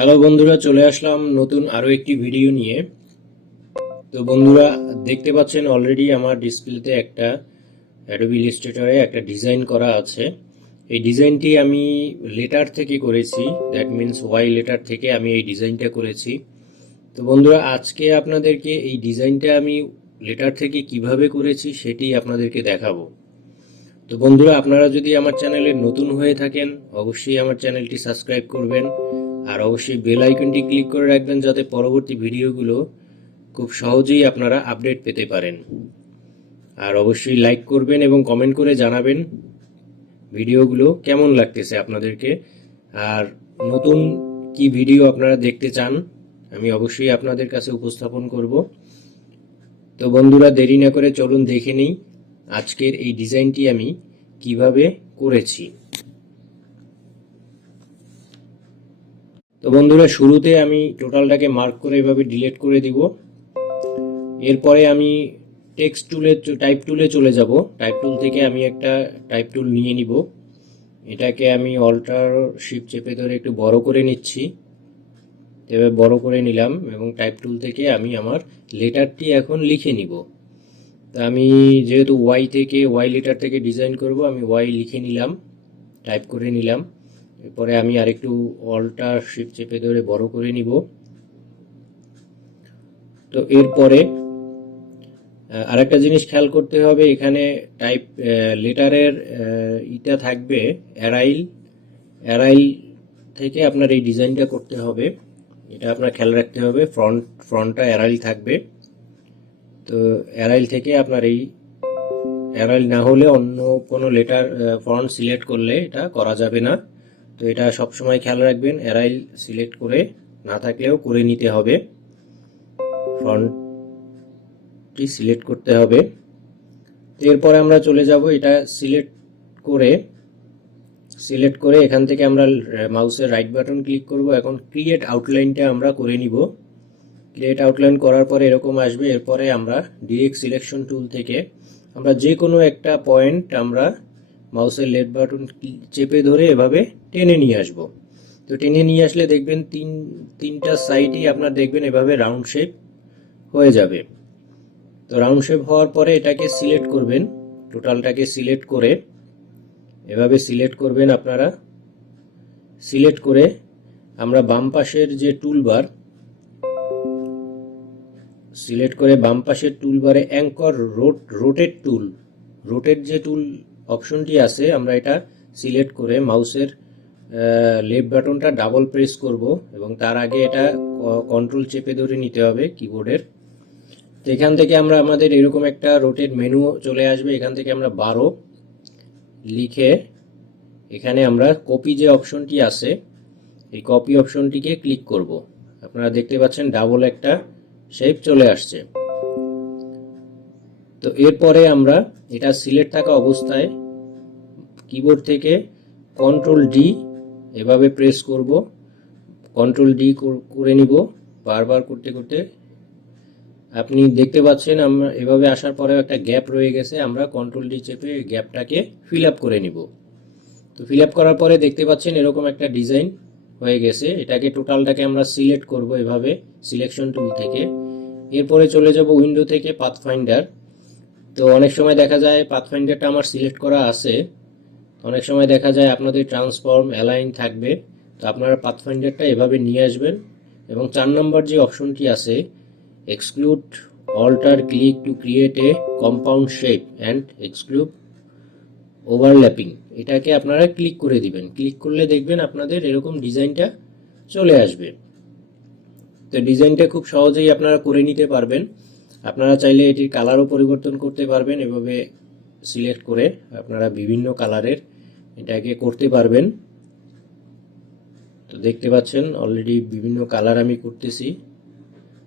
Hello বন্ধুরা, চলে আসলাম নতুন আরো একটি ভিডিও নিয়ে। তো বন্ধুরা, দেখতে পাচ্ছেন অলরেডি আমার ডিসপ্লেতে একটা অ্যাডোবি ইলাস্ট্রেটরে একটা ডিজাইন করা আছে। এই ডিজাইনটি আমি লেটার থেকে করেছি, দ্যাট মিন্স ওয়াই লেটার থেকে আমি এই ডিজাইনটা করেছি। তো বন্ধুরা, আজকে আপনাদেরকে এই ডিজাইনটা আমি লেটার থেকে কিভাবে করেছি সেটি আপনাদেরকে দেখাবো। তো বন্ধুরা, আপনারা যদি আমার চ্যানেলে নতুন হয়ে থাকেন অবশ্যই আমার চ্যানেলটি সাবস্ক্রাইব করবেন আর অবশ্যই বেল আইকনটি ক্লিক করে রাখবেন যাতে পরবর্তী ভিডিওগুলো খুব সহজেই আপনারা আপডেট পেতে পারেন। আর অবশ্যই লাইক করবেন এবং কমেন্ট করে জানাবেন ভিডিওগুলো কেমন লাগতেছে আপনাদেরকে, আর নতুন কি ভিডিও আপনারা দেখতে চান আমি অবশ্যই আপনাদের কাছে উপস্থাপন করব। তো বন্ধুরা, দেরি না করে চলুন দেখে নিই আজকের এই ডিজাইনটি আমি কিভাবে করেছি। তো বন্ধুরা, শুরুতে আমি টোটালটাকে মার্ক করে এভাবে ডিলিট করে দিব। এরপরে আমি টেক্সট টুলে টাইপ টুলে চলে যাব। টাইপ টুল থেকে আমি একটা টাইপ টুল নিয়ে নিব। এটাকে আমি অল্টার শিফট চেপে ধরে একটু বড় করে নিচ্ছি। এভাবে বড় করে নিলাম এবং টাইপ টুল থেকে আমি আমার লেটারটি এখন লিখে নিব। তা আমি যেহেতু ওয়াই লেটার থেকে ডিজাইন করব, আমি ওয়াই লিখে নিলাম, টাইপ করে নিলাম। এরপরে আমি আরেকটু অল্টার শিফট চেপে ধরে বড় করে নিব। তো এরপরে আরেকটা জিনিস খেয়াল করতে হবে, এখানে টাইপ লেটারের ইটা থাকবে অ্যারাইল। অ্যারাইল থেকে আপনার এই ডিজাইনটা করতে হবে, এটা আপনার খেয়াল রাখতে হবে। ফ্রন্টটা অ্যারাইল থাকবে। তো অ্যারাইল থেকে আপনার এই অ্যারাইল না হলে অন্য কোনো লেটার ফন্ট সিলেক্ট করলে এটা করা যাবে না। তো এটা সবসময় খেয়াল রাখবেন, অ্যারাইল সিলেক্ট করে না থাকলেও করে নিতে হবে, ফন্টটি সিলেক্ট করতে হবে। এরপরে আমরা চলে যাব, এটা সিলেক্ট করে এখান থেকে আমরা মাউসের রাইট বাটন ক্লিক করব। এখন ক্রিয়েট আউটলাইনটা আমরা করে নিব। ক্রিয়েট আউটলাইন করার পরে এরকম আসবে। এরপরে আমরা ডিরেক্ট সিলেকশন টুল থেকে আমরা যে কোনো একটা পয়েন্ট আমরা মাউসের লেফট বাটন চেপে ধরে এভাবে টেনে নিয়ে আসব। তো টেনে নিয়ে আসলে দেখবেন তিনটা সাইডই আপনার দেখবেন এভাবে রাউন্ড শেপ হয়ে যাবে। তো রাউন্ড শেপ হওয়ার পরে এটাকে সিলেক্ট করবেন, টোটালটাকে সিলেক্ট করে এভাবে সিলেক্ট করবেন। আপনারা সিলেক্ট করে আমরা বাম পাশের যে টুলবার, সিলেক্ট করে বাম পাশের টুলবারে অ্যাঙ্কর রোটেট যে টুল অপশনটি আছে, আমরা এটা সিলেক্ট করে মাউসের লেফট বাটনটা ডাবল প্রেস করব এবং তার আগে এটা কন্ট্রোল চেপে ধরে নিতে হবে কিবোর্ডের। তো এখান থেকে আমরা আমাদের এরকম একটা রোটেট মেনু চলে আসবে। এখান থেকে আমরা 12 লিখে এখানে আমরা কপি যে অপশনটি আছে এই কপি অপশনটিকে ক্লিক করব। আপনারা দেখতে পাচ্ছেন ডাবল একটা শেপ চলে আসছে। তো এরপরে আমরা এটা সিলেক্ট থাকা অবস্থায় কিবোর্ড থেকে কন্ট্রোল ডি এভাবে প্রেস করব, কন্ট্রোল ডি করে নিব বারবার করতে করতে। আপনি দেখতে পাচ্ছেন আমরা এভাবে আসার পরে একটা গ্যাপ রয়ে গেছে, আমরা কন্ট্রোল ডি চেপে গ্যাপটাকে ফিল আপ করে নিব। তো ফিল আপ করার পরে দেখতে পাচ্ছেন এরকম একটা ডিজাইন হয়ে গেছে। এটাকে টোটালটাকে আমরা সিলেক্ট করব এভাবে সিলেকশন টুল থেকে। এরপরে চলে যাব উইন্ডো থেকে পাথফাইন্ডার। তো অনেক সময় দেখা যায় পাথফাইন্ডারটা আমার সিলেক্ট করা আছে, অনেক সময় দেখা যায় আপনাদের ট্রান্সফর্ম অ্যালাইন থাকবে। তো আপনারা পাথফাইন্ডারটা এভাবে নিয়ে আসবেন এবং 4 নম্বর যে অপশনটি আছে exclude alter click to create a compound shape and exclude overlapping, এটাকে আপনারা ক্লিক করে দিবেন। ক্লিক করলে দেখবেন আপনাদের এরকম ডিজাইনটা চলে আসবে। তো ডিজাইনটা খুব সহজেই আপনারা করে নিতে পারবেন। আপনারা চাইলে এটির কালারও পরিবর্তন করতে পারবেন, এভাবে সিলেক্ট করে আপনারা বিভিন্ন কালারের এটাকে করতে পারবেন। তো দেখতে পাচ্ছেন অলরেডি বিভিন্ন কালার আমি করতেছি।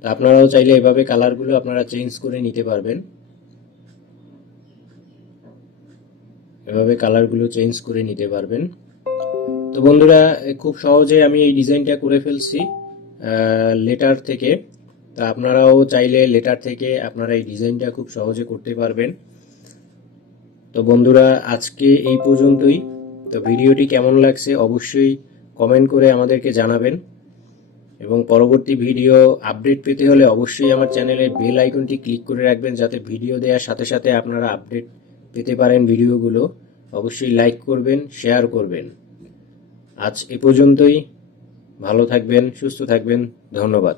তো আপনারাও চাইলে এভাবে কালারগুলো আপনারা চেঞ্জ করে নিতে পারবেন, এভাবে কালারগুলো চেঞ্জ করে নিতে পারবেন। তো বন্ধুরা, খুব সহজে আমি এই ডিজাইনটা করে ফেলছি লেটার থেকে। তা আপনারাও চাইলে লেটার থেকে আপনারা এই ডিজাইনটা খুব সহজে করতে পারবেন। তো বন্ধুরা, আজকে এই পর্যন্তই। তো ভিডিওটি কেমন লাগছে অবশ্যই কমেন্ট করে আমাদেরকে জানাবেন। এবং পরবর্তী ভিডিও আপডেট পেতে হলে অবশ্যই আমার চ্যানেলের বেল আইকনটি ক্লিক করে রাখবেন, যাতে ভিডিও দেওয়ার সাথে সাথে আপনারা আপডেট পেতে পারেন ভিডিওগুলো। অবশ্যই লাইক করবেন, শেয়ার করবেন। আজ এ পর্যন্তই। ভালো থাকবেন, সুস্থ থাকবেন। ধন্যবাদ।